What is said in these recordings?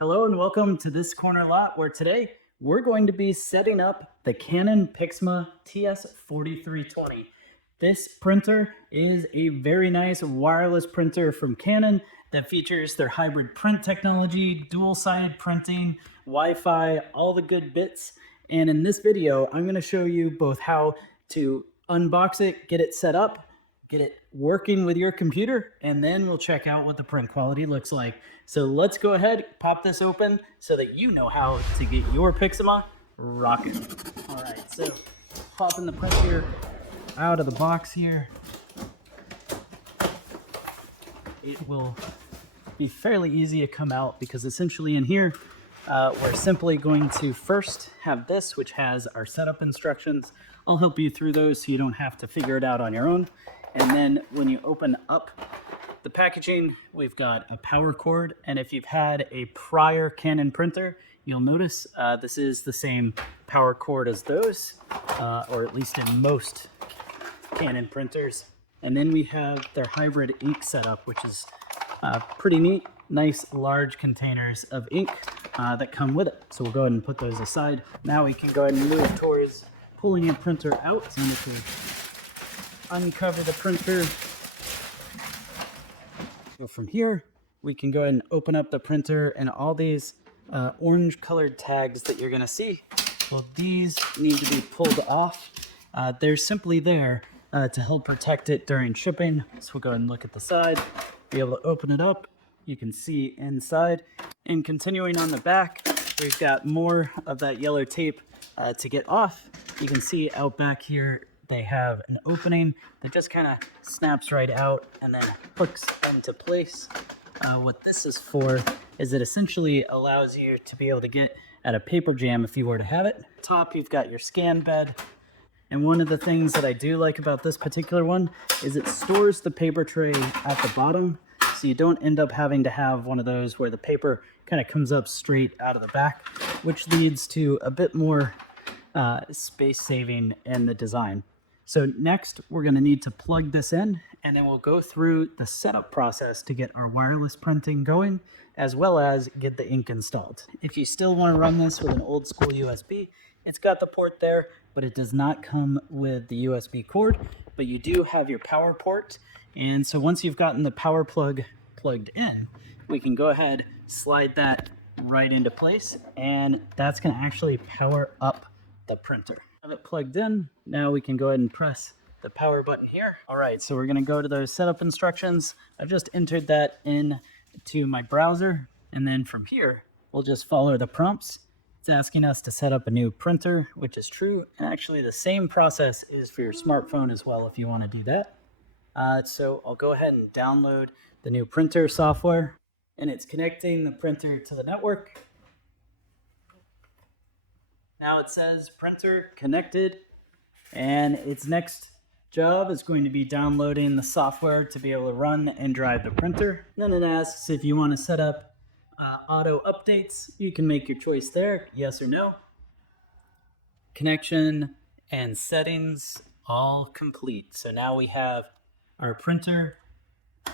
Hello and welcome to this corner lot where today we're going to be setting up the Canon Pixma TS4320. This printer is a very nice wireless printer from Canon that features their hybrid print technology, dual-sided printing, Wi-Fi, all the good bits. And in this video, I'm going to show you both how to unbox it, get it set up, get it working with your computer, and then we'll check out what the print quality looks like. So let's go ahead, pop this open so that you know how to get your Pixma rocking. All right, so popping the printer out of the box here. It will be fairly easy to come out because essentially in here, we're simply going to first have this, which has our setup instructions. I'll help you through those so you don't have to figure it out on your own. And then when you open up the packaging, we've got a power cord. And if you've had a prior Canon printer, you'll notice this is the same power cord as those, or at least in most Canon printers. And then we have their hybrid ink setup, which is pretty neat. Nice large containers of ink that come with it. So we'll go ahead and put those aside. Now we can go ahead and move towards pulling your printer out. So uncover the printer. So from here, we can go ahead and open up the printer, and all these orange colored tags that you're gonna see, well, these need to be pulled off. They're simply there to help protect it during shipping. So we'll go ahead and look at the side, be able to open it up. You can see inside. And continuing on the back, we've got more of that yellow tape to get off. You can see out back here, they have an opening that just kind of snaps right out and then hooks into place. What this is for is it essentially allows you to be able to get at a paper jam if you were to have it. Top, you've got your scan bed. And one of the things that I do like about this particular one is it stores the paper tray at the bottom, so you don't end up having to have one of those where the paper kind of comes up straight out of the back, which leads to a bit more space saving in the design. So next, we're going to need to plug this in, and then we'll go through the setup process to get our wireless printing going, as well as get the ink installed. If you still want to run this with an old school USB, it's got the port there, but it does not come with the USB cord, but you do have your power port. And so once you've gotten the power plug plugged in, we can go ahead, slide that right into place, and that's going to actually power up the printer. Have it plugged in. Now we can go ahead and press the power button here. All right, so we're going to go to those setup instructions. I've just entered that in to my browser, and then from here, we'll just follow the prompts. It's asking us to set up a new printer, which is true. And actually, the same process is for your smartphone as well if you want to do that. So I'll go ahead and download the new printer software, and it's connecting the printer to the network. Now it says printer connected, and its next job is going to be downloading the software to be able to run and drive the printer. Then it asks if you want to set up auto updates. You can make your choice there, yes or no. Connection and settings all complete. So now we have our printer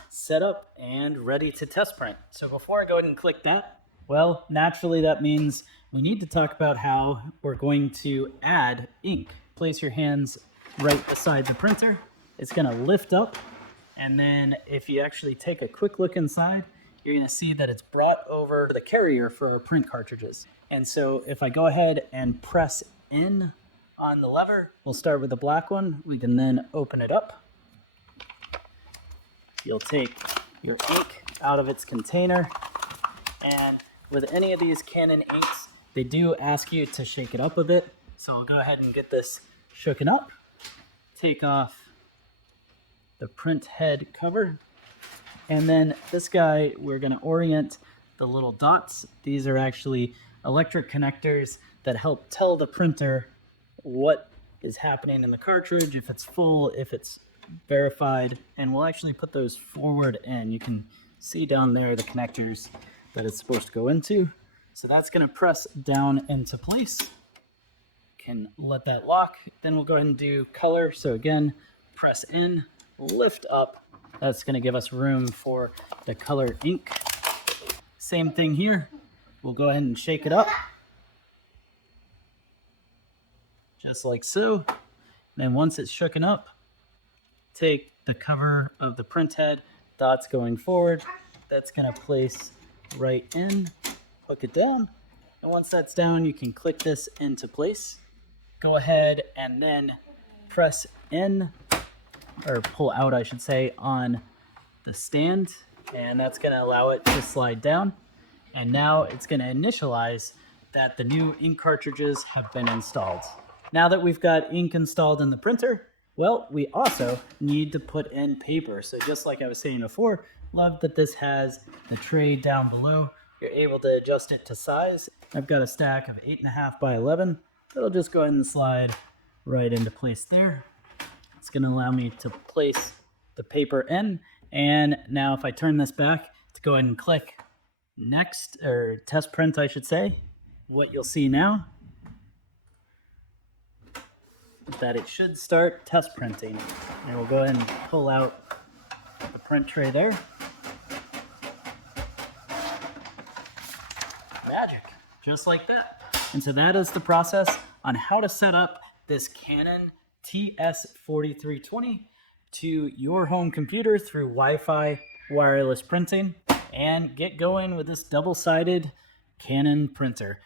set up and ready to test print. So before I go ahead and click that, well, naturally that means we need to talk about how we're going to add ink. Place your hands right beside the printer. It's going to lift up, and then if you actually take a quick look inside, you're going to see that it's brought over the carrier for our print cartridges. And so if I go ahead and press in on the lever, we'll start with the black one. We can then open it up. You'll take your ink out of its container, and with any of these Canon inks, they do ask you to shake it up a bit. So I'll go ahead and get this shooken up. Take off the print head cover. And then this guy, we're going to orient the little dots. These are actually electric connectors that help tell the printer what is happening in the cartridge, if it's full, if it's verified. And we'll actually put those forward in. You can see down there the connectors that it's supposed to go into. So that's going to press down into place. Can let that lock. Then we'll go ahead and do color. So again, press in, lift up. That's going to give us room for the color ink. Same thing here. We'll go ahead and shake it up. Just like so. Then once it's shooken up, take the cover of the print head, dots going forward. That's going to place right in, hook it down. And once that's down, you can click this into place. Go ahead and then press in, or pull out, I should say, on the stand. And that's going to allow it to slide down. And now it's going to initialize that the new ink cartridges have been installed. Now that we've got ink installed in the printer, well, we also need to put in paper. So just like I was saying before, love that this has the tray down below. You're able to adjust it to size. I've got a stack of 8.5 by 11. It'll just go ahead and slide right into place there. It's going to allow me to place the paper in. And now if I turn this back to go ahead and click next, or test print, I should say, what you'll see now that it should start test printing. And we'll go ahead and pull out the print tray there. Magic, just like that. And so that is the process on how to set up this Canon TS4320 to your home computer through Wi-Fi wireless printing and get going with this double-sided Canon printer.